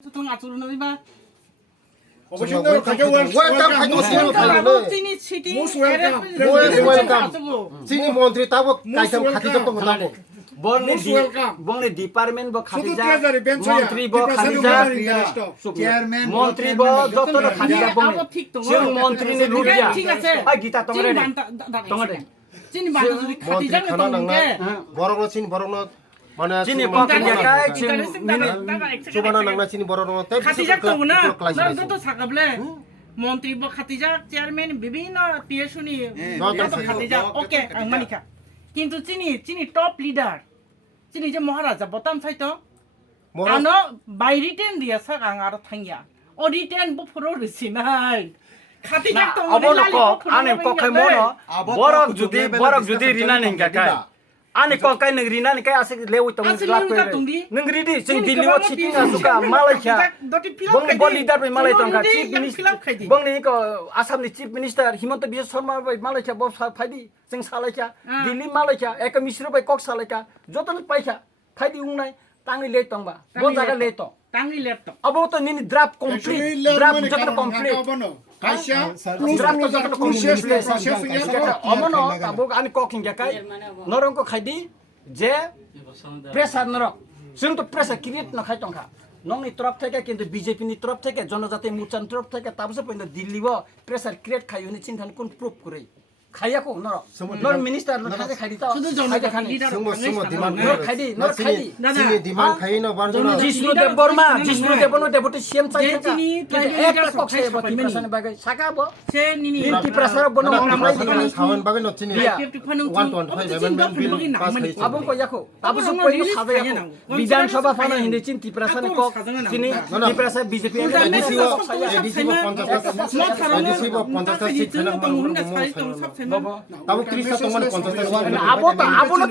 소통 앞으로 나디바. 어버신들 가져온 welcome খাইতো চিনি খাইতো চিনি সিটি most welcome চিনি মন্ত্রী তাবো কাইতাম খাতি যত হলাবো বংনি ডিপার্টমেন্ট ব খাতিজা সুদুত্রাজারি বেঞ্চয়া মন্ত্রী ব খাতিজা চেয়ারম্যান মন্ত্রী ব যত খাতিজা বংনি সিং মন্ত্রী নি লুডিয়া ঠিক আছে আই গীতা তংরে তংরে চিনি বান্তা যদি খাতিজা মন্ত্রী খানা নাংনা বরং চিনি বরং মানে চিনি পকিং গায় সুবানা নাংনা চিনি বরং তাই খাতিজা তো না না তো সাকাবলে মন্ত্রী ব খাতিজা চেয়ারম্যান বিভিন্ন পিএসুনি যত খাতিজা ওকে মানিকা কিন্তু চিনি টপ লিডার চিনি যে মহারাজা বতাম সাইতো আনো বাই রিটেন দিয়া সাক আং আর থাঙ্গিয়া ও রিটেন বো ফরো রিসি নাই খাতিজা তো অবলক আনে কখাই মনো বরক যদি রিনা নিংগা কাই আনে কখাই নং রিনা নিকাই আসে লেউই তং গ্লাস করে নং রিদি সিং দিল্লি ও চিটিং আসুকা মালয়েশিয়া বংনি বল লিডার বে মালয় তংকা চিফ মিনিস্টার বংনি ক আসামনি চিফ মিনিস্টার হিমন্ত বিশ্ব শর্মা বে মালয়েশিয়া ব ফাইদি जों सालायखा दिल्ली मालायखा एक मिश्र बाय कक सालायखा जतन पाइखा फाइदि उंनाय तांगि ले तंबा बो जागा ले त টাঙ্গি লেট তো अब तो निनि ड्राफ्ट कंप्लीट ड्राफ्ट जतन कंप्लीट কাইসা ड्राफ्ट जतन कंप्लीट अमन अब आनि ककिं गाकाय नरंको खाइदि जे प्रेसार नरक जों तो प्रेसार क्रिएट न खाइ तंखा नंनि तरफ থেকে কিন্তু বিজেপি নি तरफ থেকে জনজাতি মোর্চার तरफ থেকে তাবসে পইন দিল্লি ব প্রেসার ক্রিয়েট খাইনি চিন্তান কোন প্রুফ করে খাইয়াকো নর মিনিস্টার নর খাইতে খাইতা শুধু জনজাতি লিডার সুমো ডিমান্ড নর খাইদি চিনি ডিমান্ড খাইনো বারজনা জিষ্ণু দেব বর্মা জিষ্ণু দেবনো দেবটি সিএম চাই চিনি একটা কক্সে বতি প্রশাসন বাগে সাকাবো সে নিনি নীতি প্রসার বনো আমরাই দিগানি খাওয়ান বাগে ন চিনি 125 amendment bill pass হইছে আবং কয়াকো তাবসে পইলো সাজায়াকো বিধানসভা ফানা হিন্দি চিন্তি প্রশাসন কক চিনি নীতি প্রসার বিজেপি এডিসি 50 সিট না তো মুন্না সাইতো সব তাবো 30 টা তোমার 50 আবো তো